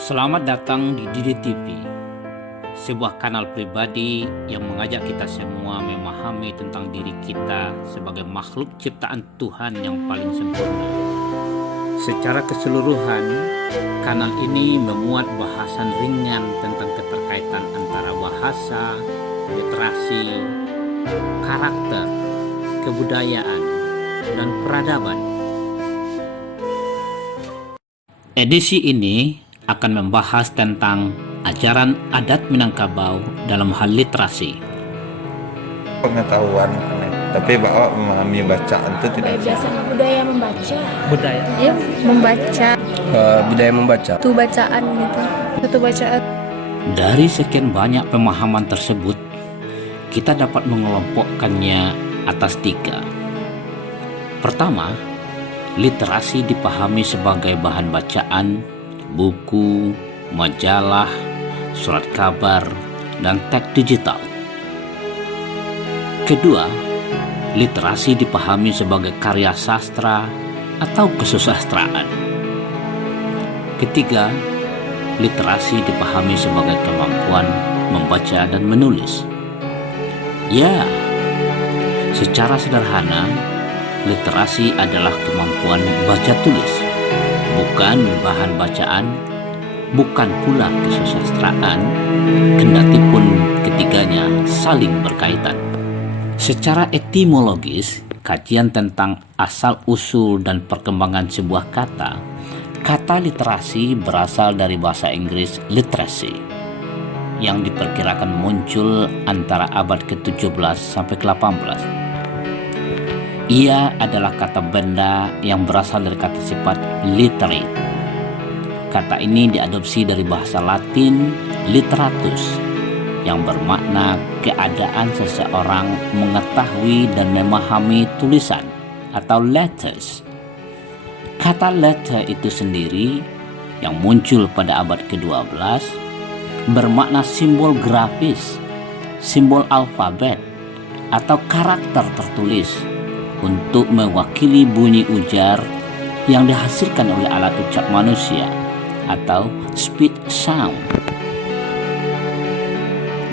Selamat datang di Didi TV, sebuah kanal pribadi yang mengajak kita semua memahami tentang diri kita sebagai makhluk ciptaan Tuhan yang paling sempurna. Secara keseluruhan, kanal ini memuat bahasan ringan tentang keterkaitan antara bahasa, literasi, karakter, kebudayaan, dan peradaban. Edisi ini akan membahas tentang ajaran adat Minangkabau dalam hal literasi. Pengetahuan, tapi bahwa memahami bacaan itu tidak. Biasanya budaya membaca. Budaya Ya, membaca. budaya membaca. Satu bacaan gitu. Satu bacaan. Dari sekian banyak pemahaman tersebut, kita dapat mengelompokkannya atas 3. Pertama, literasi dipahami sebagai bahan bacaan, buku, majalah, surat kabar, dan teks digital. Kedua, literasi dipahami sebagai karya sastra atau kesusastraan. Ketiga, literasi dipahami sebagai kemampuan membaca dan menulis. Ya, secara sederhana, literasi adalah kemampuan baca tulis, bukan bahan bacaan, bukan pula kesusastraan, kendati pun ketiganya saling berkaitan. Secara etimologis, kajian tentang asal-usul dan perkembangan sebuah kata literasi berasal dari bahasa Inggris literacy, yang diperkirakan muncul antara abad ke-17 sampai ke-18. Ia adalah kata benda yang berasal dari kata sifat literate. Kata ini diadopsi dari bahasa Latin literatus, yang bermakna keadaan seseorang mengetahui dan memahami tulisan atau letters. Kata letter itu sendiri yang muncul pada abad ke-12 bermakna simbol grafis, simbol alfabet, atau karakter tertulis untuk mewakili bunyi ujar yang dihasilkan oleh alat ucap manusia atau speech sound.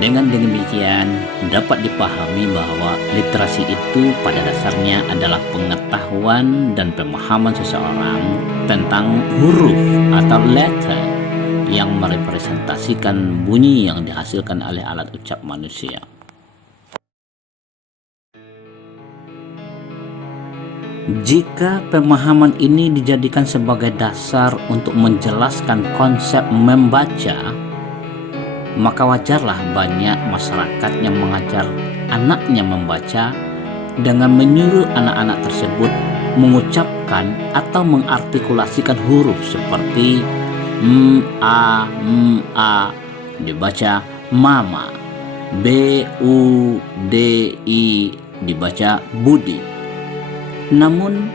Dengan demikian, dapat dipahami bahwa literasi itu pada dasarnya adalah pengetahuan dan pemahaman seseorang tentang huruf atau letter yang merepresentasikan bunyi yang dihasilkan oleh alat ucap manusia. Jika pemahaman ini dijadikan sebagai dasar untuk menjelaskan konsep membaca, maka wajarlah banyak masyarakat yang mengajar anaknya membaca dengan menyuruh anak-anak tersebut mengucapkan atau mengartikulasikan huruf seperti a dibaca mama, b-u-d-i dibaca budi. Namun,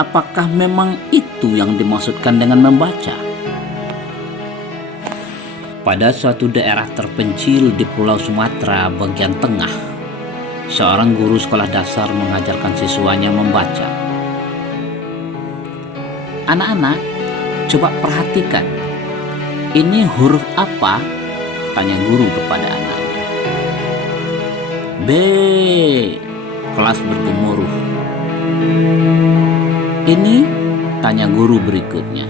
apakah memang itu yang dimaksudkan dengan membaca? Pada suatu daerah terpencil di Pulau Sumatera bagian tengah, seorang guru sekolah dasar mengajarkan siswanya membaca. Anak-anak, coba perhatikan. Ini huruf apa? Tanya guru kepada anaknya. B. Kelas bergemuruh. Ini? Tanya guru berikutnya.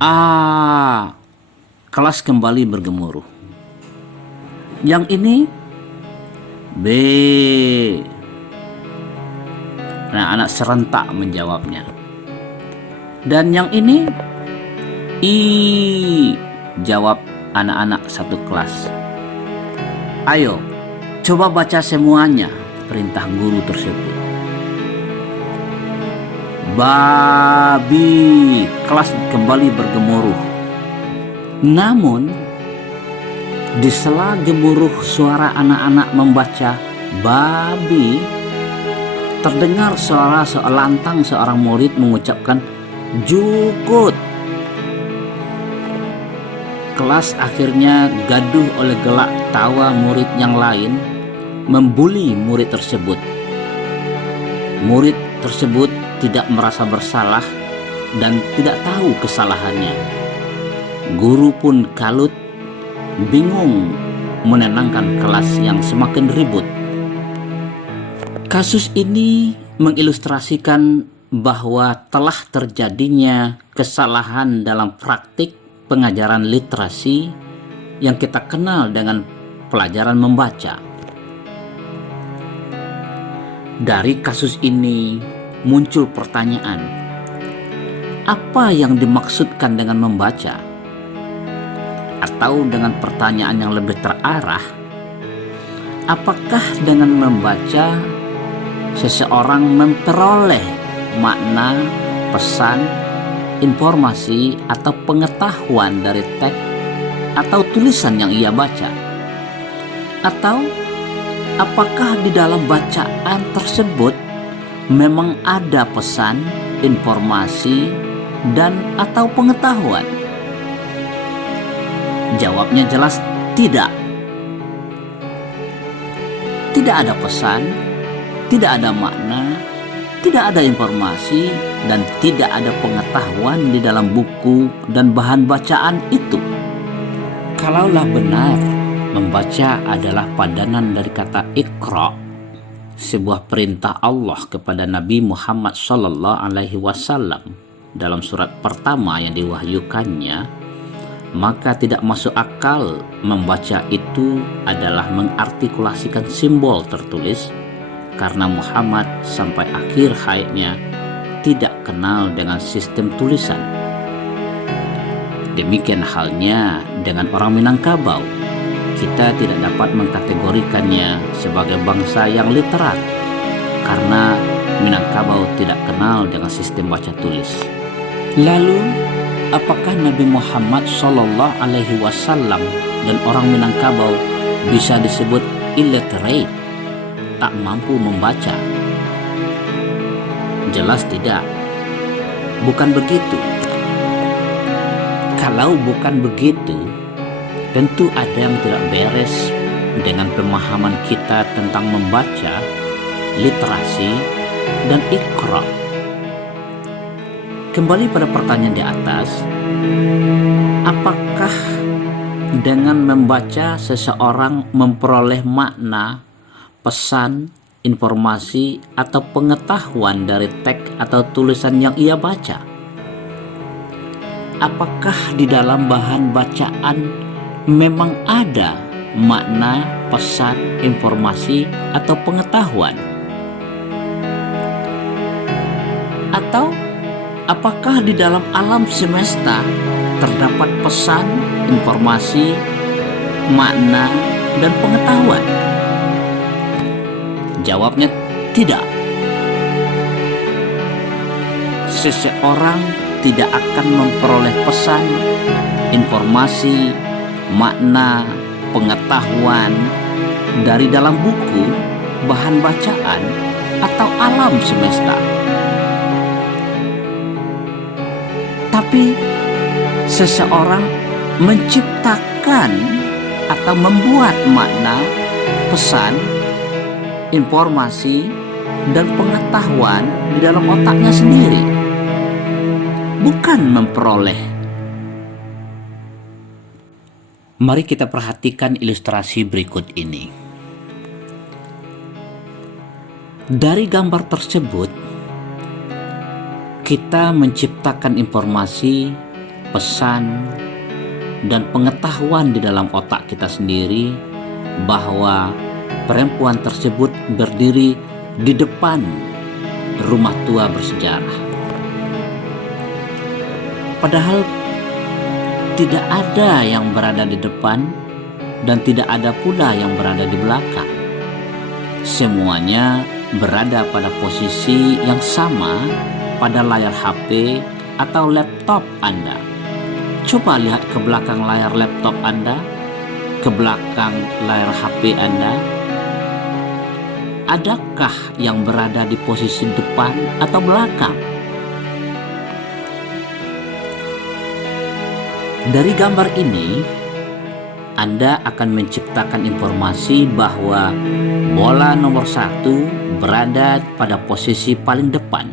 A. Kelas kembali bergemuruh. Yang ini? B. Anak-anak serentak menjawabnya. Dan yang ini? I. Jawab anak-anak satu kelas. Ayo, coba baca semuanya, perintah guru tersebut. Babi. Kelas kembali bergemuruh. Namun, di sela gemuruh suara anak-anak membaca babi, terdengar suara lantang seorang murid mengucapkan jukut. Kelas akhirnya gaduh oleh gelak tawa murid yang lain membuli murid tersebut. Murid tersebut tidak merasa bersalah dan tidak tahu kesalahannya. Guru pun kalut, bingung menenangkan kelas yang semakin ribut. Kasus ini mengilustrasikan bahwa telah terjadinya kesalahan dalam praktik pengajaran literasi yang kita kenal dengan pelajaran membaca. Dari kasus ini muncul pertanyaan, apa yang dimaksudkan dengan membaca? Atau dengan pertanyaan yang lebih terarah, apakah dengan membaca seseorang memperoleh makna, pesan, informasi, atau pengetahuan dari teks atau tulisan yang ia baca? Atau apakah di dalam bacaan tersebut memang ada pesan, informasi, dan atau pengetahuan? Jawabnya jelas tidak. Tidak ada pesan, tidak ada makna, tidak ada informasi, dan tidak ada pengetahuan di dalam buku dan bahan bacaan itu. Kalaulah benar membaca adalah padanan dari kata Iqra, sebuah perintah Allah kepada Nabi Muhammad SAW dalam surat pertama yang diwahyukannya, maka tidak masuk akal membaca itu adalah mengartikulasikan simbol tertulis, karena Muhammad sampai akhir hayatnya tidak kenal dengan sistem tulisan. Demikian halnya dengan orang Minangkabau. Kita tidak dapat mengkategorikannya sebagai bangsa yang literat karena Minangkabau tidak kenal dengan sistem baca tulis. Lalu, apakah Nabi Muhammad SAW dan orang Minangkabau bisa disebut illiterate, tak mampu membaca? Jelas tidak. Bukan begitu. Kalau bukan begitu, tentu ada yang tidak beres dengan pemahaman kita tentang membaca, literasi, dan Iqra. Kembali pada pertanyaan di atas, apakah dengan membaca seseorang memperoleh makna, pesan, informasi, atau pengetahuan dari teks atau tulisan yang ia baca? Apakah di dalam bahan bacaan memang ada makna, pesan, informasi, atau pengetahuan? Atau apakah di dalam alam semesta terdapat pesan, informasi, makna, dan pengetahuan? Jawabnya tidak. Seseorang tidak akan memperoleh pesan, informasi, makna, pengetahuan dari dalam buku, bahan bacaan, atau alam semesta. Tapi seseorang menciptakan atau membuat makna, pesan, informasi, dan pengetahuan di dalam otaknya sendiri, bukan memperoleh. Mari kita perhatikan ilustrasi berikut ini. Dari gambar tersebut, kita menciptakan informasi, pesan, dan pengetahuan di dalam otak kita sendiri bahwa perempuan tersebut berdiri di depan rumah tua bersejarah. Padahal tidak ada yang berada di depan dan tidak ada pula yang berada di belakang. Semuanya berada pada posisi yang sama pada layar HP atau laptop Anda. Coba lihat ke belakang layar laptop Anda, ke belakang layar HP Anda. Adakah yang berada di posisi depan atau belakang? Dari gambar ini, Anda akan menciptakan informasi bahwa bola nomor 1 berada pada posisi paling depan.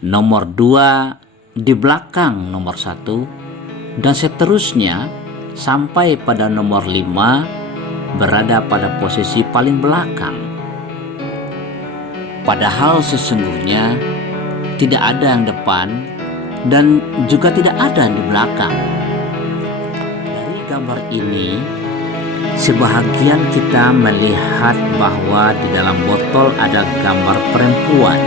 nomor 2 di belakang nomor 1, dan seterusnya sampai pada nomor 5 berada pada posisi paling belakang. Padahal sesungguhnya tidak ada yang depan dan juga tidak ada yang di belakang. Dari gambar ini, sebahagian kita melihat bahwa di dalam botol ada gambar perempuan,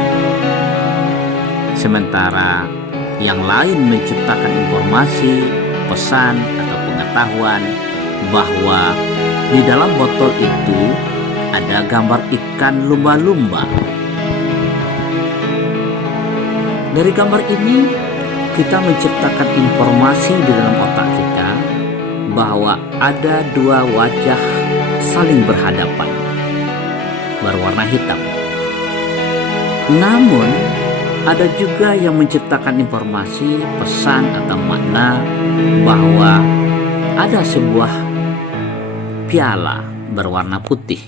sementara yang lain menciptakan informasi, pesan, atau pengetahuan bahwa di dalam botol itu ada gambar ikan lumba-lumba. Dari gambar ini, kita menciptakan informasi di dalam otak kita bahwa ada dua wajah saling berhadapan, berwarna hitam. Namun, ada juga yang menciptakan informasi, pesan, atau makna bahwa ada sebuah piala berwarna putih.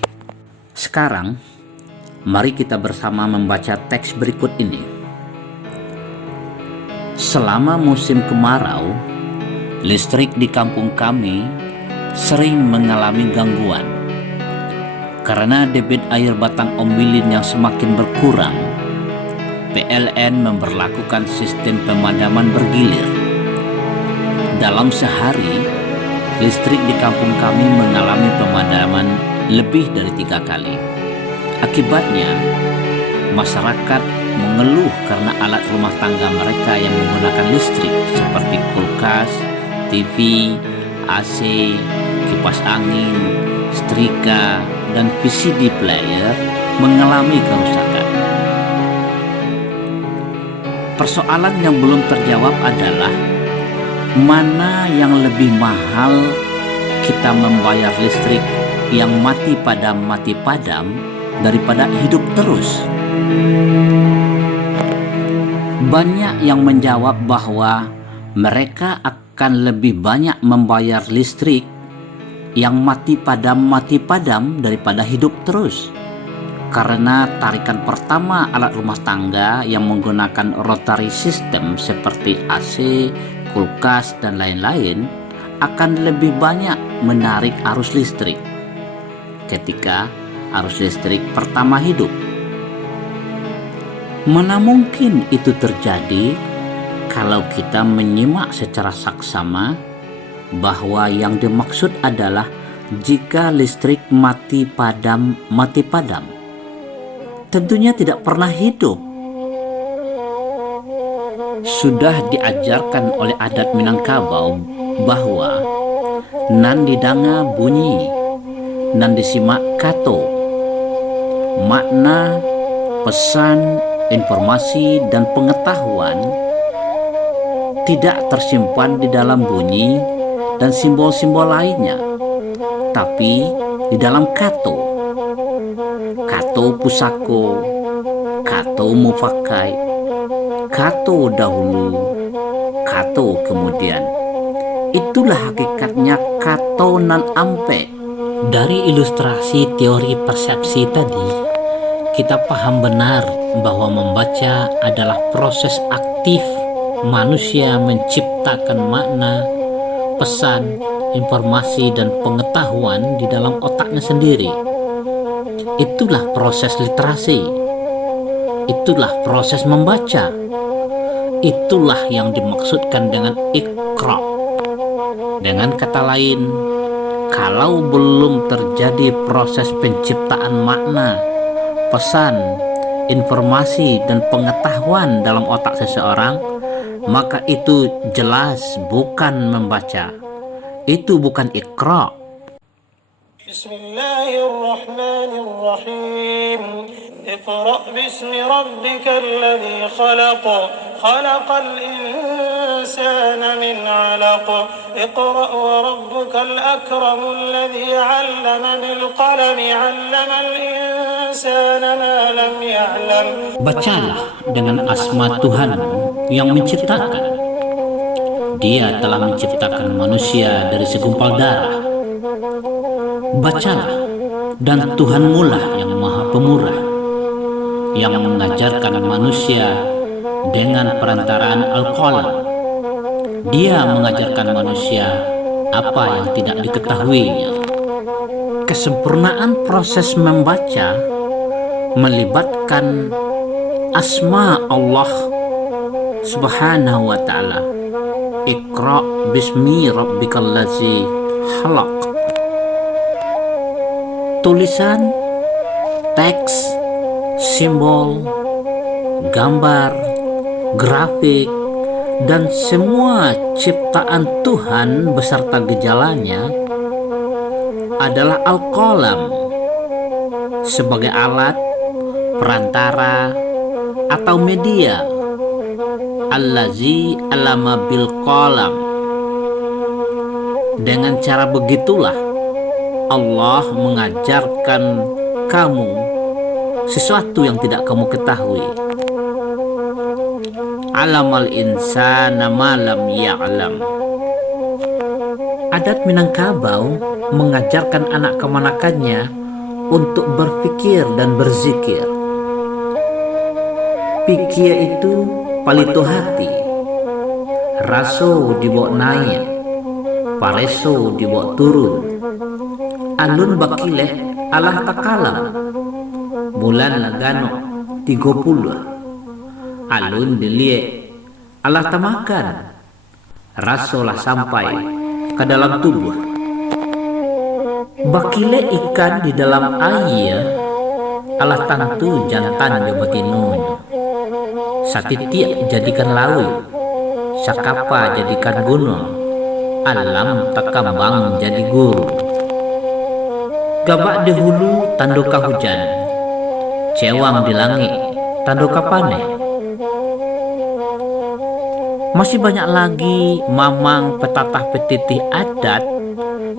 Sekarang, mari kita bersama membaca teks berikut ini. Selama musim kemarau, listrik di kampung kami sering mengalami gangguan. Karena debit air batang ombilin yang semakin berkurang, PLN memberlakukan sistem pemadaman bergilir. Dalam sehari, listrik di kampung kami mengalami pemadaman lebih dari 3 kali. Akibatnya, masyarakat mengeluh karena alat rumah tangga mereka yang menggunakan listrik seperti kulkas, TV, AC, kipas angin, setrika, dan VCD player mengalami kerusakan. Persoalan yang belum terjawab adalah mana yang lebih mahal, kita membayar listrik yang mati padam daripada hidup terus. Banyak yang menjawab bahwa mereka akan lebih banyak membayar listrik yang mati padam daripada hidup terus. Karena tarikan pertama alat rumah tangga yang menggunakan rotary system seperti AC, kulkas, dan lain-lain akan lebih banyak menarik arus listrik ketika arus listrik pertama hidup. Mana mungkin itu terjadi kalau kita menyimak secara saksama bahwa yang dimaksud adalah jika listrik mati padam, tentunya tidak pernah hidup. Sudah diajarkan oleh adat Minangkabau bahwa nan didanga bunyi, nan disimak kato. Makna, pesan, informasi, dan pengetahuan tidak tersimpan di dalam bunyi dan simbol-simbol lainnya, tapi di dalam kato. Kato pusako, kato mufakai, kato dahulu, kato kemudian. Itulah hakikatnya kato nan ampe. Dari ilustrasi teori persepsi tadi, kita paham benar bahwa membaca adalah proses aktif manusia menciptakan makna, pesan, informasi, dan pengetahuan di dalam otaknya sendiri. Itulah proses literasi. Itulah proses membaca. Itulah yang dimaksudkan dengan Iqra. Dengan kata lain, kalau belum terjadi proses penciptaan makna, pesan, informasi, dan pengetahuan dalam otak seseorang, maka itu jelas bukan membaca. Itu bukan Iqra. Bismillahirrahmanirrahim. Iqra bismi rabbikal ladzi khalaq. Khalaqal insana min 'alaq. Iqra wa rabbukal akramul ladzi 'allama bil qalami 'allamal insana ma lam ya'lam. Bacalah dengan asma Tuhanmu yang menciptakan. Dia telah menciptakan manusia dari segumpal darah. Bacalah, dan Tuhanmu lah yang maha pemurah, yang mengajarkan manusia dengan perantaraan Al-Qalam. Dia mengajarkan manusia apa yang tidak diketahuinya. Kesempurnaan proses membaca melibatkan asma Allah Subhanahu wa ta'ala. Iqra bismi rabbikal ladzi khalaq. Tulisan, teks, simbol, gambar, grafik, dan semua ciptaan Tuhan beserta gejalanya adalah Al-Qalam sebagai alat, perantara, atau media. Allazi alama bil qalam. Dengan cara begitulah Allah mengajarkan kamu sesuatu yang tidak kamu ketahui. Alamal insana ma lam ya'lam. Adat Minangkabau mengajarkan anak kemanakannya untuk berpikir dan berzikir. Pikir itu palito hati, raso dibawa naik, pareso dibawa turun, alun bakileh alah takalam, bulan nagano 30, alun dilie alah tamakan, rasolah sampai ke dalam tubuh. Bakile ikan di dalam air alah tantu jantan jobatinun. Satitiak jadikan laut, sakapa jadikan gunung, alam takambang jadi guru. Gabak di hulu tandoka hujan, cewang di langit tandoka panen. Masih banyak lagi mamang petatah petitih adat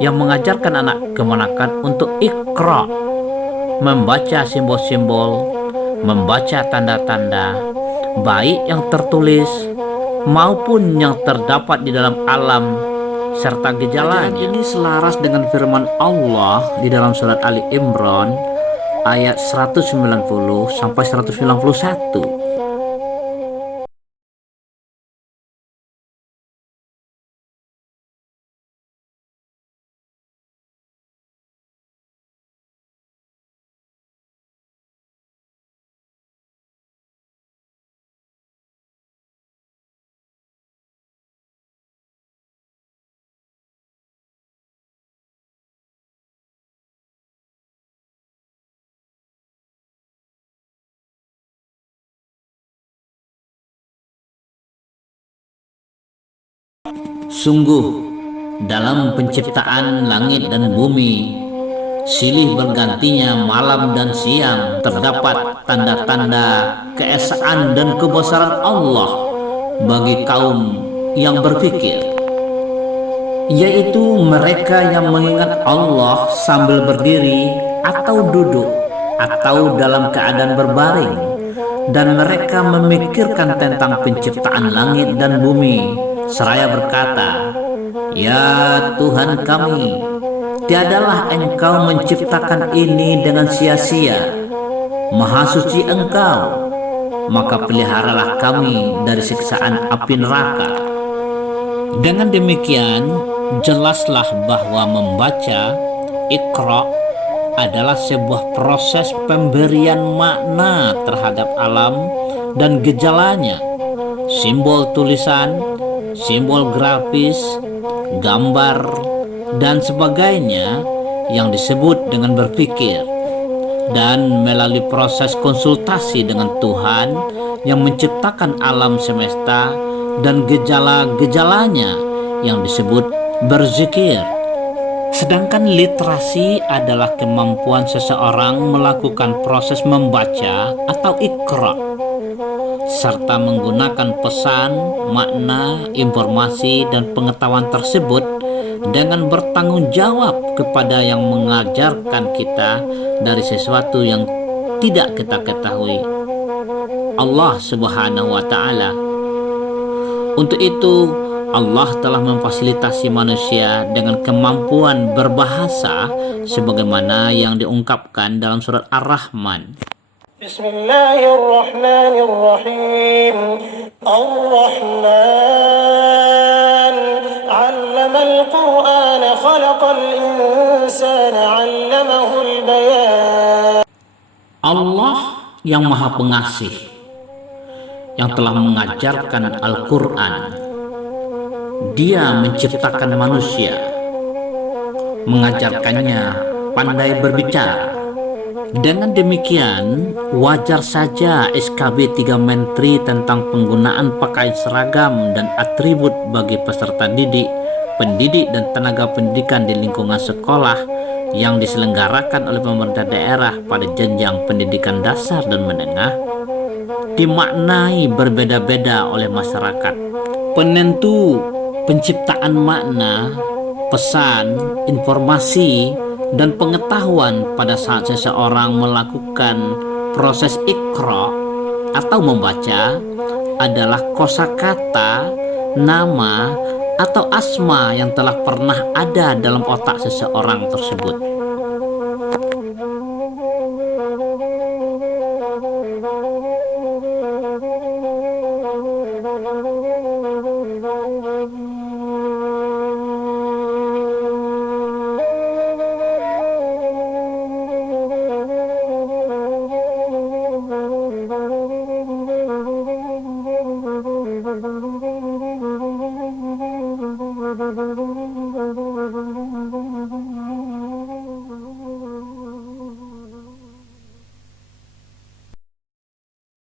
yang mengajarkan anak kemanakan untuk Iqra, membaca simbol-simbol, membaca tanda-tanda, baik yang tertulis maupun yang terdapat di dalam alam serta gejalanya. Ini selaras dengan firman Allah di dalam surat Ali Imran ayat 190 sampai 191. Sungguh dalam penciptaan langit dan bumi, silih bergantinya malam dan siang, terdapat tanda-tanda keesaan dan kebesaran Allah bagi kaum yang berpikir, yaitu mereka yang mengingat Allah sambil berdiri atau duduk atau dalam keadaan berbaring, dan mereka memikirkan tentang penciptaan langit dan bumi seraya berkata, "Ya Tuhan kami, tiadalah Engkau menciptakan ini dengan sia-sia. Maha suci Engkau, maka peliharalah kami dari siksaan api neraka." Dengan demikian, jelaslah bahwa membaca Iqra adalah sebuah proses pemberian makna terhadap alam dan gejalanya, simbol tulisan, simbol grafis, gambar, dan sebagainya yang disebut dengan berpikir, dan melalui proses konsultasi dengan Tuhan yang menciptakan alam semesta dan gejala-gejalanya yang disebut berzikir. Sedangkan literasi adalah kemampuan seseorang melakukan proses membaca atau Iqra serta menggunakan pesan, makna, informasi, dan pengetahuan tersebut dengan bertanggung jawab kepada yang mengajarkan kita dari sesuatu yang tidak kita ketahui, Allah Subhanahu wa ta'ala. Untuk itu, Allah telah memfasilitasi manusia dengan kemampuan berbahasa sebagaimana yang diungkapkan dalam surat Ar-Rahman بسم الله الرحمن الرحيم الرحمن علم القرآن خلق الإنسان علمه البيان. Allah yang Maha Pengasih, yang telah mengajarkan Al-Quran. Dia menciptakan manusia, mengajarkannya pandai berbicara. Dengan demikian, wajar saja SKB 3 Menteri tentang penggunaan pakaian seragam dan atribut bagi peserta didik, pendidik dan tenaga pendidikan di lingkungan sekolah yang diselenggarakan oleh pemerintah daerah pada jenjang pendidikan dasar dan menengah dimaknai berbeda-beda oleh masyarakat. Penentu penciptaan makna, pesan, informasi, dan pengetahuan pada saat seseorang melakukan proses iqra atau membaca adalah kosakata, nama, atau asma yang telah pernah ada dalam otak seseorang tersebut. Thank you.